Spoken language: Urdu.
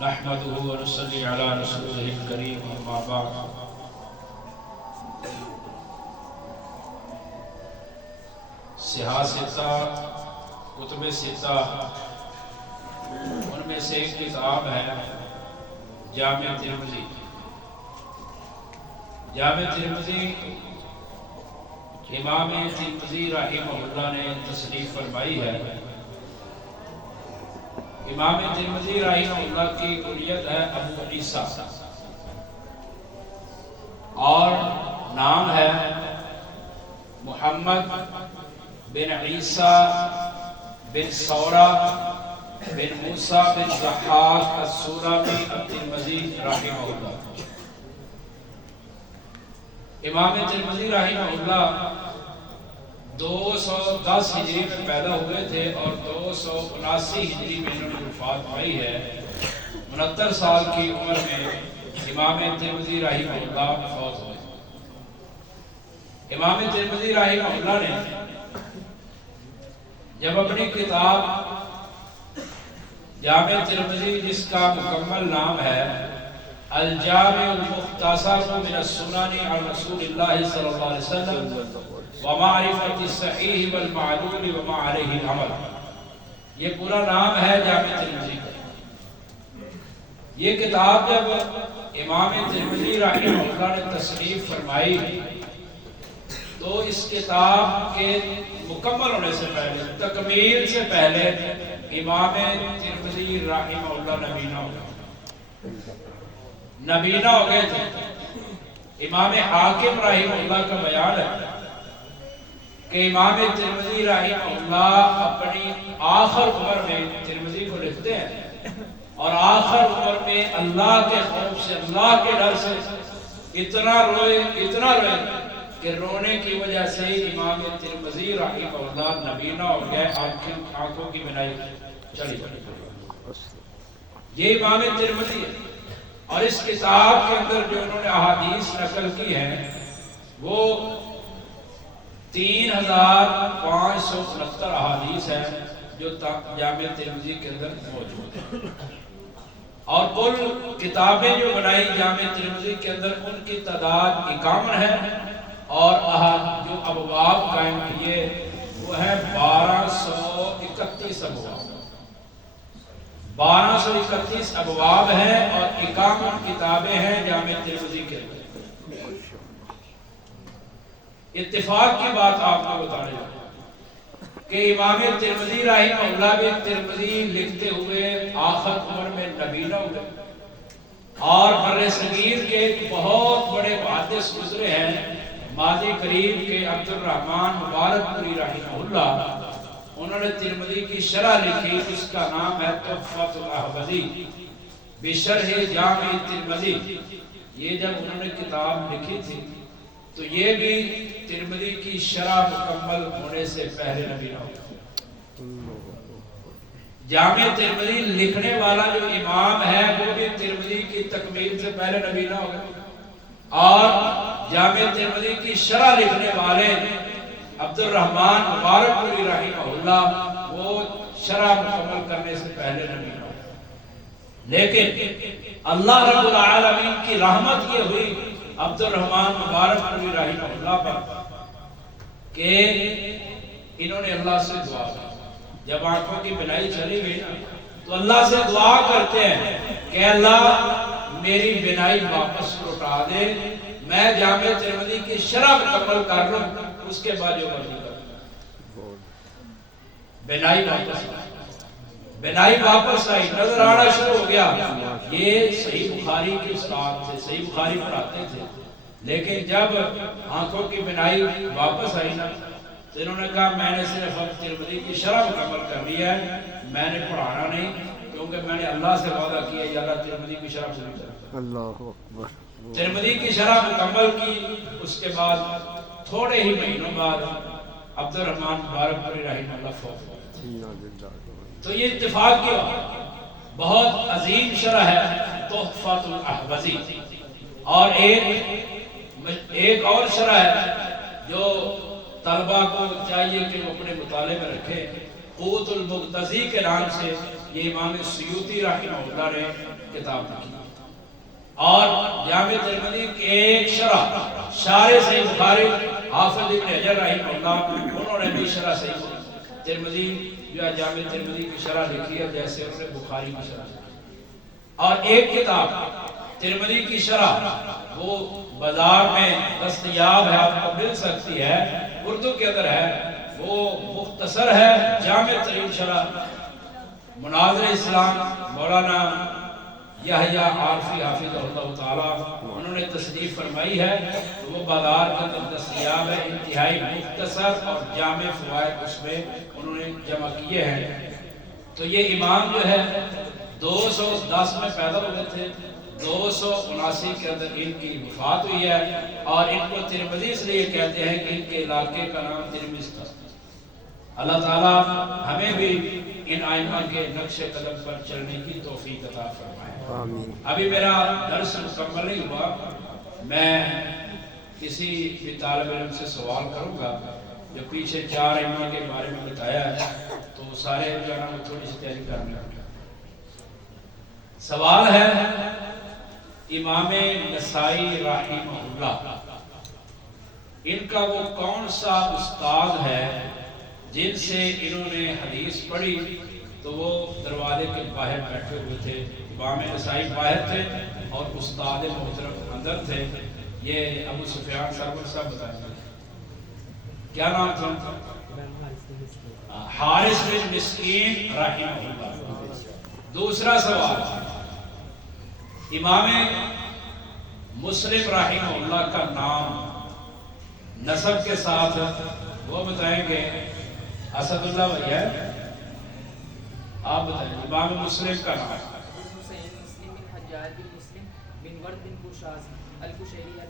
نحمده ونصلي على رسوله الكريم اما بعد صحاح ستہ کتب ستہ ان میں سے ایک کتاب ہے جامع ترمذی۔ جامع ترمذی امام ترمذی رحمہ اللہ نے تصنیف فرمائی ہے۔ امام ترمذی رحمہ اللہ کی کنیت ہے ابو عیسیٰ اور نام ہے محمد بن عیسیٰ بن ثورہ بن موسیٰ بن ضحاک السلمی الترمذی رحمہ اللہ۔ امام ترمذی رحمہ اللہ 210 ہجری میں پیدا ہوئے تھے اور 279 ہجری میں انہوں نے وفات پائی ہے۔ 69 سال کی عمر میں امام ترمذی رحمہ اللہ فوت ہوئے۔ امام ترمذی رحمہ اللہ نے جب اپنی کتاب جامع ترمذی جس کا مکمل نام ہے الجامع المختصر من السنن عن رسول اللہ صلی اللہ علیہ وسلم ومعرفت الصحیح والمعلول وما علیہ العمل، یہ پورا نام ہے جامع ترمذی کا۔ یہ کتاب جب امام ترمذی رحمہ اللہ نے تصنیف فرمائی تو اس کتاب کے مکمل ہونے سے پہلے، تکمیل سے پہلے امام ترمذی رحمہ اللہ نبینا ہو گئے تھے۔ امام حاکم رحمہ اللہ کا بیان ہے کہ امام ترمذی رحمہ اللہ اپنی آخر عمر میں ترمذی کو لکھتے ہیں اور آخر عمر میں اللہ کے خوف سے، اللہ کے ڈر سے اتنا روئے کہ رونے کی وجہ سے امام ترمذی رحمہ اللہ نبینا ہو گئے، آنکھوں کی بینائی چلی گئی۔ یہ امام ترمذی ہے اور اس کتاب کے اندر جو انہوں نے احادیث نقل کی ہیں وہ 3569 احادیث ہیں جو جامع ترمذی کے اندر موجود ہیں، اور کل کتابیں جو بنائی جامع ترمذی کے اندر ان کی تعداد 51 ہے، اور جو ابواب قائم کیے وہ ہیں 1231 ابواب۔ 1231 ابواب ہیں اور 51 کتابیں ہیں جامع ترمذی کے اندر۔ اتفاق کی بات آپ کو بتانے جاؤں کہ امام ترمذی رحمہ اللہ بھی ترمذی لکھتے ہوئے آخر عمر میں نبینا ہوئے، اور بر صغیر کے ایک بہت بڑے محدث گزرے ہیں ماضی قریب کے عبد الرحمن مبارک پوری رحمہ اللہ، انہوں نے ترمذی کی شرح لکھی، اس کا نام ہے تحفۃ الاحوذی بشرح جامع ترمذی۔ یہ جب انہوں نے کتاب لکھی تھی تو یہ بھی ترمذی کی شرح مکمل ہونے سے پہلے نبینا ہو گیا۔ جامع ترمذی لکھنے والا جو امام ہے وہ بھی ترمذی کی تکمیل سے پہلے نبینا ہو گیا، اور جامع ترمذی کی شرح لکھنے والے عبد الرحمن مبارک پوری رحمہ اللہ وہ شرح مکمل کرنے سے پہلے نبینا ہو گیا۔ لیکن اللہ رب العالمین کی رحمت یہ ہوئی عبد الرحمن مبارک پوری رحمہ اللہ پر کہ انہوں نے اللہ سے دعا کی۔ جب آنکھوں کی بینائی چلی گئی تو اللہ سے دعا کرتے ہیں کہ اللہ میری بینائی واپس لوٹا دے، میں جامع ترمذی کی شرح مکمل کر لوں، اس کے بعد جو مرضی کر لوں۔ بینائی واپس آئی، نظر آنا شروع ہو گیا۔ یہ صحیح بخاری کے استاد تھے، صحیح بخاری پڑھاتے تھے، لیکن جب آنکھوں کی بینائی واپس آئی نا تو انہوں نے کہا میں نے صرف ترمذی کی شرح مکمل کر لی ہے، میں نے پڑھانا نہیں، کیونکہ میں نے اللہ سے وعدہ کیا یا اللہ ترمذی کی شرح پوری کر۔ اللہ اکبر۔ ترمذی کی شرح مکمل کی، اس کے بعد تھوڑے ہی مہینوں بعد عبد الرحمن مبارک پوری رحمہ اللہ فوت ہوئے۔ تو یہ اتفاق کی بہت عظیم شرح ہے تحفۃ الاحوذی، اور ایک اور شرح ہے جو طلبہ کو چاہیے کہ وہ اپنے مطالعے میں رکھے۔ قوت المغتزی کے نام سے یہ امام سیوطی رحمہ اللہ نے کتاب لکھی، اور جامع ترمذی کی ایک شارح صحیح بخاری حافظ ابن حجر رحمہ اللہ، انہوں نے بھی شرح صحیح ترمذی جو ہے جامع ترمذی کی شرح لکھی ہے، جیسے انہوں نے بخاری کی شرح لکھی۔ اور ایک کتاب ترمذی کی شرح وہ بازار میں دستیاب ہے، آپ کو مل سکتی ہے، اردو کے اندر ہے، وہ مختصر ہے، جامع ترین شرح مناظر اسلام مولانا یحییٰ عارفی حافظہ اللہ تعالی انہوں نے تصنیف فرمائی ہے، تو وہ بازار کے اندر دستیاب ہے، انتہائی مختصر اور جامع فوائد اس میں انہوں نے جمع کیے ہیں۔ تو یہ امام جو ہے 210 میں پیدا ہوئے تھے، 279 کے اندر ان کی وفات ہوئی ہے، اور ان کو ترمذی اس لیے کہتے ہیں کہ ان کے علاقے کا نام ترمذ تھا۔ اللہ تعالیٰ ہمیں بھی ان ائمہ کے نقش قدم پر چلنے کی توفیق عطا فرمائے۔ ابھی میرا درس مکمل نہیں ہوا، میں کسی بھی طالب علم سے سوال کروں گا، جو پیچھے 4 ائمہ کے بارے میں بتایا ہے تو سارے جو ہے نا وہ تھوڑی سی تیاری کرنے لگا۔ سوال ہے امام نسائی رحمہ اللہ، ان کا وہ کون سا استاد ہے جن سے انہوں نے حدیث پڑھی؟ تو وہ دروازے کے باہر بیٹھے ہوئے تھے، امام نسائی باہر تھے اور استاد محترم اندر تھے۔ یہ ابو سفیان سرور صاحب بتائیں گے کیا نام تھا؟ حارث بن مسکین رحمہ اللہ۔ دوسرا سوال، امام مسلم رحمہ اللہ کا نام نسب کے ساتھ وہ بتائیں گے؟ اسد اللہ بھیا آپ بتائیں، امام مسلم کا نام؟ مسلم بن حجاج بن مسلم بن ورد بن قشاز القشیری